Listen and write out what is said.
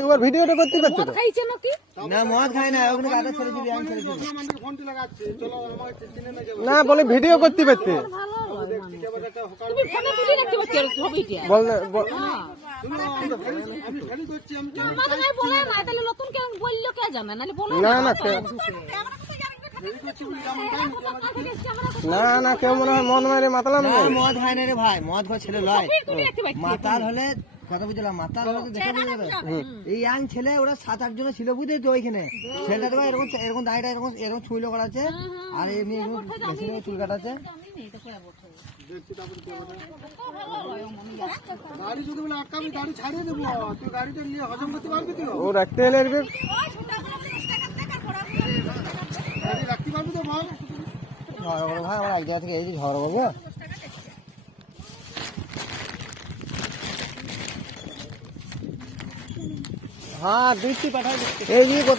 একবার ভিডিওটা করতে পারছো তো? খাইছে নাকি? না মদ খাই না, ওখানে গাড়ি ছেড়ে দিবি, আমি ছেড়ে দিবি। না বলে ভিডিও করতে পারতে তুমি ফোনে তুলে রাখতে পারছো ছবিটা। বললে আমাদের ভাই বলে না, তাহলে নতুন কেউ বললো কে জানে, নালে বলে না না না না কেউ মনে হয় মন মারে মাতালাম না মদ খাই না রে ভাই, মদ খাওয়া ছেলে লয়। মাতাল হলে কথা বুঝলাম, মাতাল হলে তো দেখে বুঝে যাবে। এই ইয়াং ছেলে ওরা 7-8 জন ছিল বুঝে তো ওইখানে। ছেলেটা তো এরকম এরকম দাঁড়িয়ে এরকম ছুইলো করাচ্ছে, আর এমনি বেশি চুল কাটাচ্ছে। গাড়ি যদি বলে আটকাবি, গাড়ি ছাড়িয়ে দেবো, তুই গাড়িটা নিয়ে হজম করতে পারবি? তুই ও রাখতে এলে গাড়ি রাখতে পারবি তো বল? ঝড় বড় ভাই, আমার এক জায়গা থেকে এই যে ঝড় বলবো। হ্যাঁ দিচ্ছি পাঠাই দিচ্ছি। এই যে কত